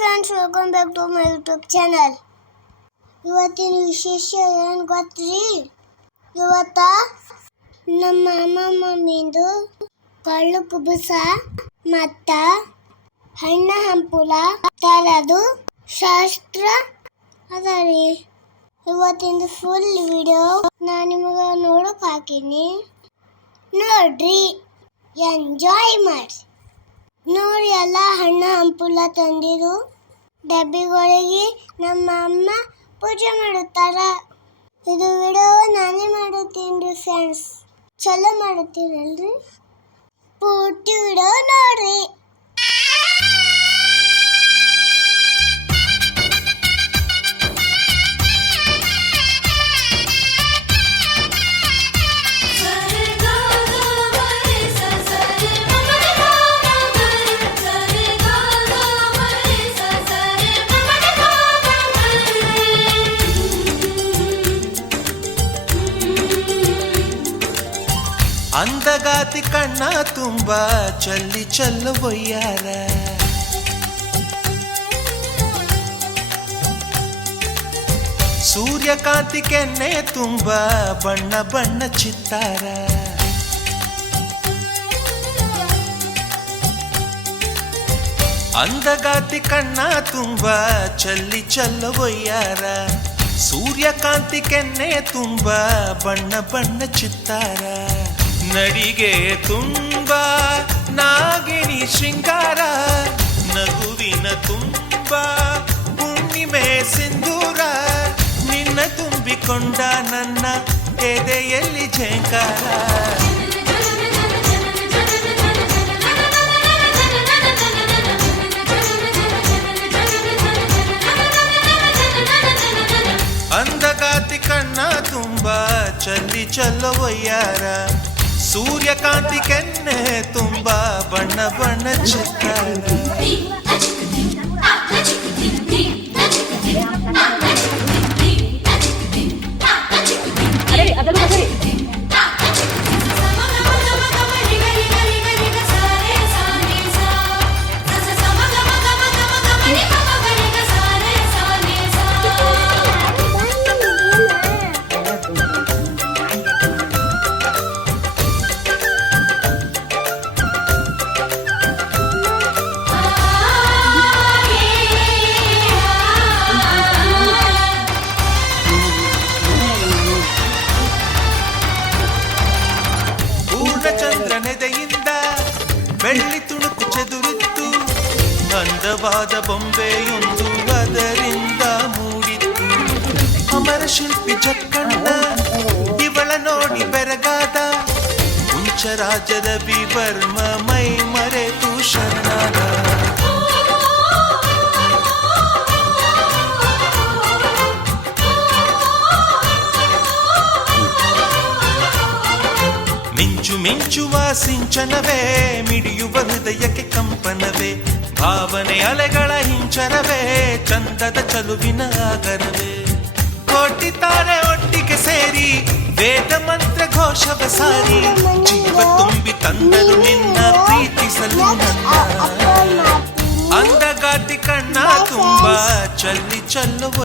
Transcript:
Friends, welcome back to my YouTube channel. ಇವತ್ತಿನ ವಿಶೇಷ ಏನು ಗೊತ್ತ್ರಿ? ಇವತ್ತ ನಮ್ಮ ಮಮ್ಮಿಂದು ಕಳ್ಳು ಕುಬುಸ ಮತ್ತು ಹಣ್ಣು ಹಂಪಲ ತರದು ಶಾಸ್ತ್ರ ಅದ ರೀ. ಇವತ್ತಿಂದು ಫುಲ್ ವಿಡಿಯೋ ನಾನು ನಿಮಗೆ ನೋಡೋಕೆ ಹಾಕೀನಿ. ನೋಡ್ರಿ, ಎಂಜಾಯ್ ಮಾಡಿ. ನೋಡಿ, ಎಲ್ಲ ಹಣ್ಣು ಹಂಪಲ ತಂದಿರು ಡಬ್ಬಿಗಳಿಗೆ ನಮ್ಮ ಅಮ್ಮ ಪೂಜೆ ಮಾಡುತ್ತಾರ. ಇದು ವಿಡಿಯೋ ನಾನೇ ಮಾಡುತ್ತೀನಿ ಫ್ರೆಂಡ್ಸ್. ಚಲೋ ಮಾಡುತ್ತೀನಲ್ರಿ? ಪೂರ್ತಿ ವಿಡಿಯೋ ನೋಡ್ರಿ. ಅಂದಗಾತಿ ಕಣ್ಣ ತುಂಬ ಚಲ್ಲಿ ಚೆಲ್ಲುವಯ್ಯಾರ, ಸೂರ್ಯಕಾಂತಿ ಕೆನ್ನೆ ತುಂಬ ಬಣ್ಣ ಬಣ್ಣ ಚಿತ್ತಾರ. ಅಂದಗಾತಿ ಕಣ್ಣ ತುಂಬ ಚಲ್ಲಿ ಚೆಲ್ಲುವಯ್ಯಾರ, ಸೂರ್ಯಕಾಂತಿ ಕೆನ್ನೆ ತುಂಬ ಬಣ್ಣ ಬಣ್ಣ ಚಿತ್ತಾರ. ನಡಿಗೆ ತುಂಬ ನಾಗಿಣಿ ಶೃಂಗಾರ, ನಗುವಿನ ತುಂಬ ಹುಣ್ಣಿಮೆ ಸಿಂಧೂರ. ನಿನ್ನ ತುಂಬಿಕೊಂಡ ನನ್ನ ಎದೆಯಲ್ಲಿ ಝೇಂಕಾರ. ಅಂದಗಾತಿ ಕಣ್ಣ ತುಂಬ ಚಲ್ಲಿ ಚೆಲ್ಲುವಯ್ಯಾರ, ಸೂರ್ಯಕಾಂತಿ ಕೆನ್ನೆ ತುಂಬ ಬಣ್ಣ ಬಣ್ಣ ಚಿತ್ತಾರ. ಚಂದ್ರನೆದೆಯಿಂದ ಬೆಳ್ಳಿ ತುಣುಕು ಚೆದುರಿತ್ತು, ಅಂದವಾದ ಬೊಂಬೆಯೊಂದು ಅದರಿಂದ ಮೂಡಿತ್ತು. ಅಮರ ಶಿಲ್ಪಿ ಜಕ್ಕಣ್ಣ ಇವಳ ನೋಡಿ ಬೆರಗಾದ, ಹುಂಚರಾಜದ ಬಿವರ್ಮ ಮೈ ಮರೆತು ಶರಣಾದ. ಮಿಂಚು ಮಿಂಚುವ ಸಿಂಚನವೇ, ಮಿಡಿಯುವ ಹೃದಯಕ್ಕೆ ಕಂಪನವೇ, ಭಾವನೆ ಅಲೆಗಳ ಹಿಂಚರವೇ, ಚಂದದ ಚಲುವಿನ ಆಗರವೇ. ಕೋಟಿ ತಾರೆ ಒಟ್ಟಿಗೆ ಸೇರಿ ವೇದ ಮಂತ್ರ ಘೋಷವ ಸಾರಿ, ಜೀವ ತುಂಬಿ ತಂದರು ನಿನ್ನ ಪ್ರೀತಿಸಲು ನನ್ನ. ಅಂದಗಾತಿ ಕಣ್ಣ ತುಂಬ ಚಲ್ಲಿ ಚೆಲ್ಲುವ